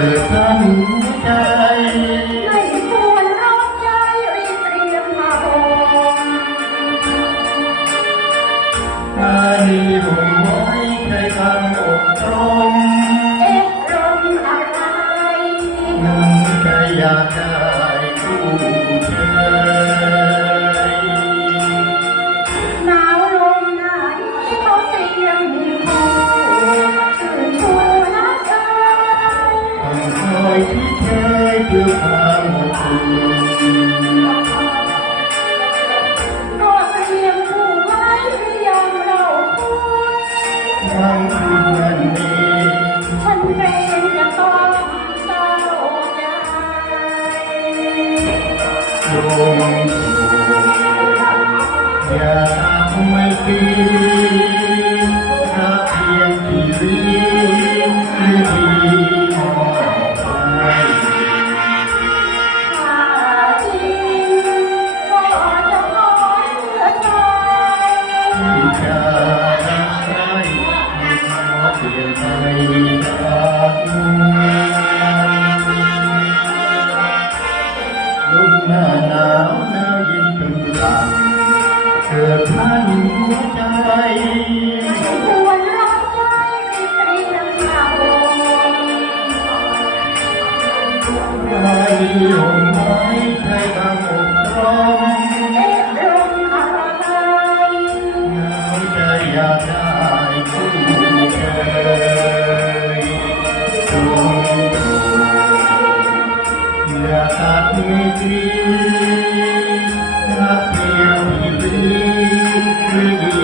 กิดตั้งใจไม่ควรร้องใจรีบเตรียมพาองอานีผมไว้ใครทำอกตรงรมอะไรน้ำใจอยากได้คู่เธอหนาวลมไหนเขาเตรียมมีคู่ชื่อชูนักเอ่ยต้องคอยที่เคยเพื่อความอบอุ่นก็เตรียมคู่ไว้หรือยังเราพูดความคืนวันนี้ฉันเป็นจะต้องเศร้าใจลงอย่าทำไม่ดีรักเพียงที่ลีคือดีมองไปถ้าจริงก็จะขอเชื่อใจ ที่จะรักใครไม่ขอเปลี่ยนไปจากลมหน้าหนาวหนาวเย็นจนสั่นเกิดพันหัวใจควรรักใจรีบเตรียมพาไม่ยอมไว้ใครบางอกตรมรมอะไรหนาวใจอยากได้คู่เธอจงอย่าตัดไม่ตรีรักเพียงที่ลีคือดี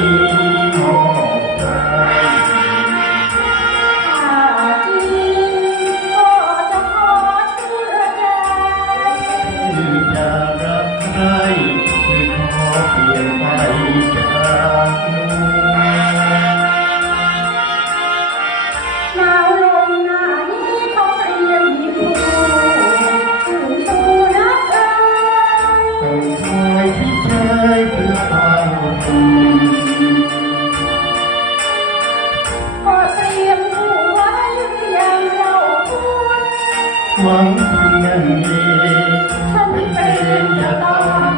มองไปถ้าจริงก็จะขอเชื่อใจที่จะรักใครไม่ขอเปลี่ยนไปจากนู้นหนาวลมไหนเขาเตรียมมีคู่ชื่อชูนักเอ่ยต้องคอยที่เคยเพื่อความอบอุ่นก็เตรียมคู่ไว้หรือยังเราพูดหวังเพียงนี้ฉันเป็นจะต้อง